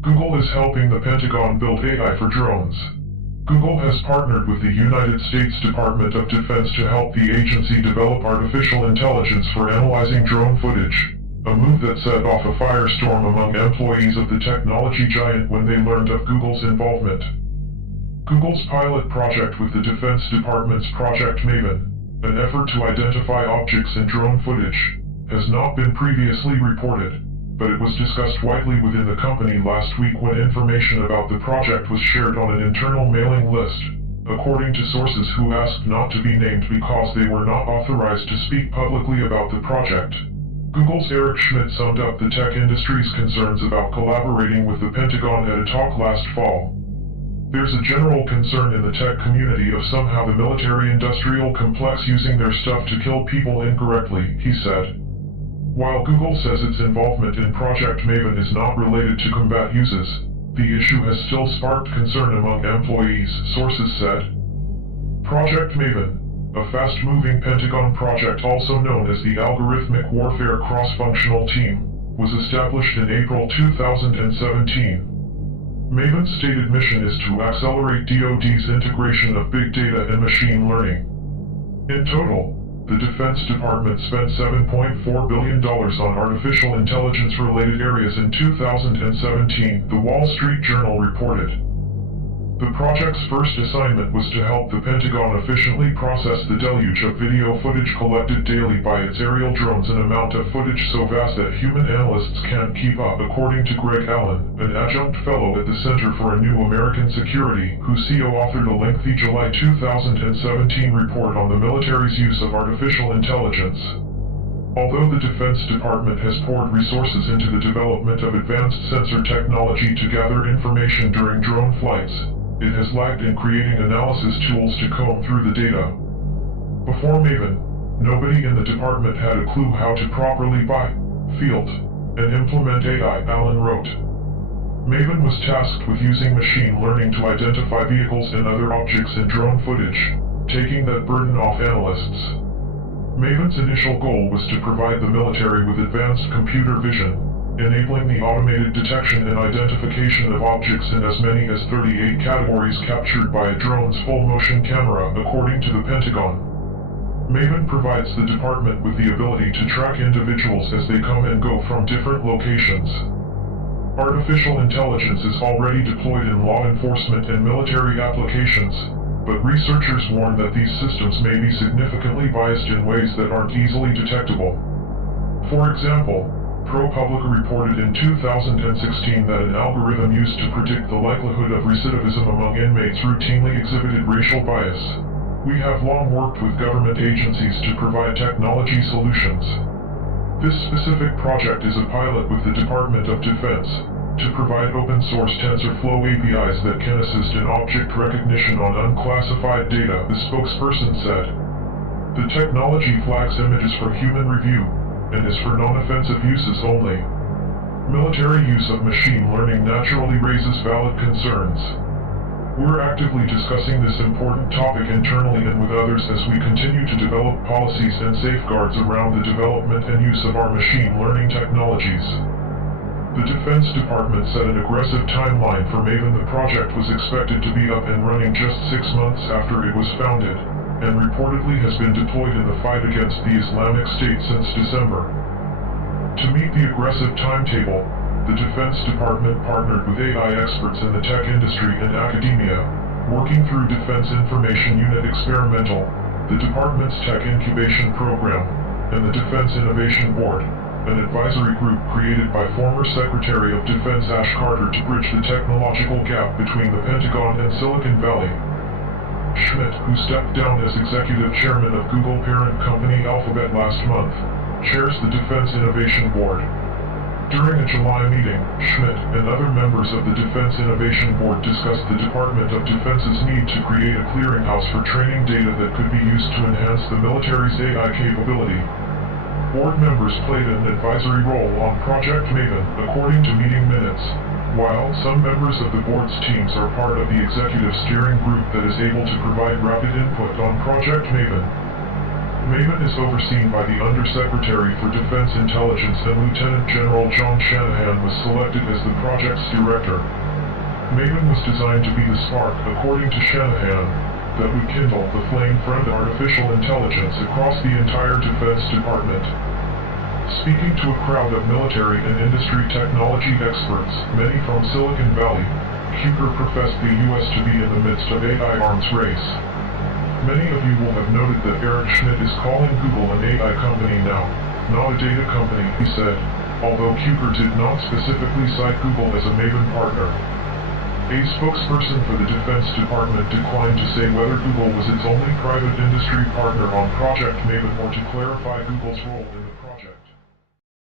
Google is helping the Pentagon build AI for drones. Google has partnered with the United States Department of Defense to help the agency develop artificial intelligence for analyzing drone footage, a move that set off a firestorm among employees of the technology giant when they learned of Google's involvement. Google's pilot project with the Defense Department's Project Maven, an effort to identify objects in drone footage, has not been previously reported, but it was discussed widely within the company last week when information about the project was shared on an internal mailing list, according to sources who asked not to be named because they were not authorized to speak publicly about the project. Google's Eric Schmidt summed up the tech industry's concerns about collaborating with the Pentagon at a talk last fall. There's a general concern in the tech community of somehow the military-industrial complex using their stuff to kill people incorrectly, he said. While Google says its involvement in Project Maven is not related to combat uses, the issue has still sparked concern among employees, sources said. Project Maven, a fast-moving Pentagon project also known as the Algorithmic Warfare Cross-Functional Team, was established in April 2017. Maven's stated mission is to accelerate DoD's integration of big data and machine learning. In total, the Defense Department spent $7.4 billion on artificial intelligence-related areas in 2017, The Wall Street Journal reported. The project's first assignment was to help the Pentagon efficiently process the deluge of video footage collected daily by its aerial drones, an amount of footage so vast that human analysts can't keep up, according to Greg Allen, an adjunct fellow at the Center for a New American Security, whose CEO authored a lengthy July 2017 report on the military's use of artificial intelligence. Although the Defense Department has poured resources into the development of advanced sensor technology to gather information during drone flights, it has lagged in creating analysis tools to comb through the data. Before Maven, nobody in the department had a clue how to properly buy, field, and implement AI, Allen wrote. Maven was tasked with using machine learning to identify vehicles and other objects in drone footage, taking that burden off analysts. Maven's initial goal was to provide the military with advanced computer vision, enabling the automated detection and identification of objects in as many as 38 categories captured by a drone's full-motion camera, according to the Pentagon. Maven provides the department with the ability to track individuals as they come and go from different locations. Artificial intelligence is already deployed in law enforcement and military applications, but researchers warn that these systems may be significantly biased in ways that aren't easily detectable. For example, ProPublica reported in 2016 that an algorithm used to predict the likelihood of recidivism among inmates routinely exhibited racial bias. We have long worked with government agencies to provide technology solutions. This specific project is a pilot with the Department of Defense to provide open-source TensorFlow APIs that can assist in object recognition on unclassified data, the spokesperson said. The technology flags images for human review and is for non-offensive uses only. Military use of machine learning naturally raises valid concerns. We're actively discussing this important topic internally and with others as we continue to develop policies and safeguards around the development and use of our machine learning technologies. The Defense Department set an aggressive timeline for Maven. The project was expected to be up and running just 6 months after it was founded, and reportedly has been deployed in the fight against the Islamic State since December. To meet the aggressive timetable, the Defense Department partnered with AI experts in the tech industry and academia, working through Defense Information Unit Experimental, the department's Tech Incubation Program, and the Defense Innovation Board, an advisory group created by former Secretary of Defense Ash Carter to bridge the technological gap between the Pentagon and Silicon Valley. Schmidt, who stepped down as executive chairman of Google parent company Alphabet last month, chairs the Defense Innovation Board. During a July meeting, Schmidt and other members of the Defense Innovation Board discussed the Department of Defense's need to create a clearinghouse for training data that could be used to enhance the military's AI capability. Board members played an advisory role on Project Maven, according to meeting minutes, while some members of the board's teams are part of the executive steering group that is able to provide rapid input on Project Maven. Maven is overseen by the Undersecretary for Defense Intelligence, and Lieutenant General John Shanahan was selected as the project's director. Maven was designed to be the spark, according to Shanahan, that would kindle the flame for artificial intelligence across the entire Defense Department. Speaking to a crowd of military and industry technology experts, many from Silicon Valley, Kuker professed the U.S. to be in the midst of AI arms race. Many of you will have noted that Eric Schmidt is calling Google an AI company now, not a data company, he said, although Kuker did not specifically cite Google as a Maven partner. A spokesperson for the Defense Department declined to say whether Google was its only private industry partner on Project Maven or to clarify Google's role in the project.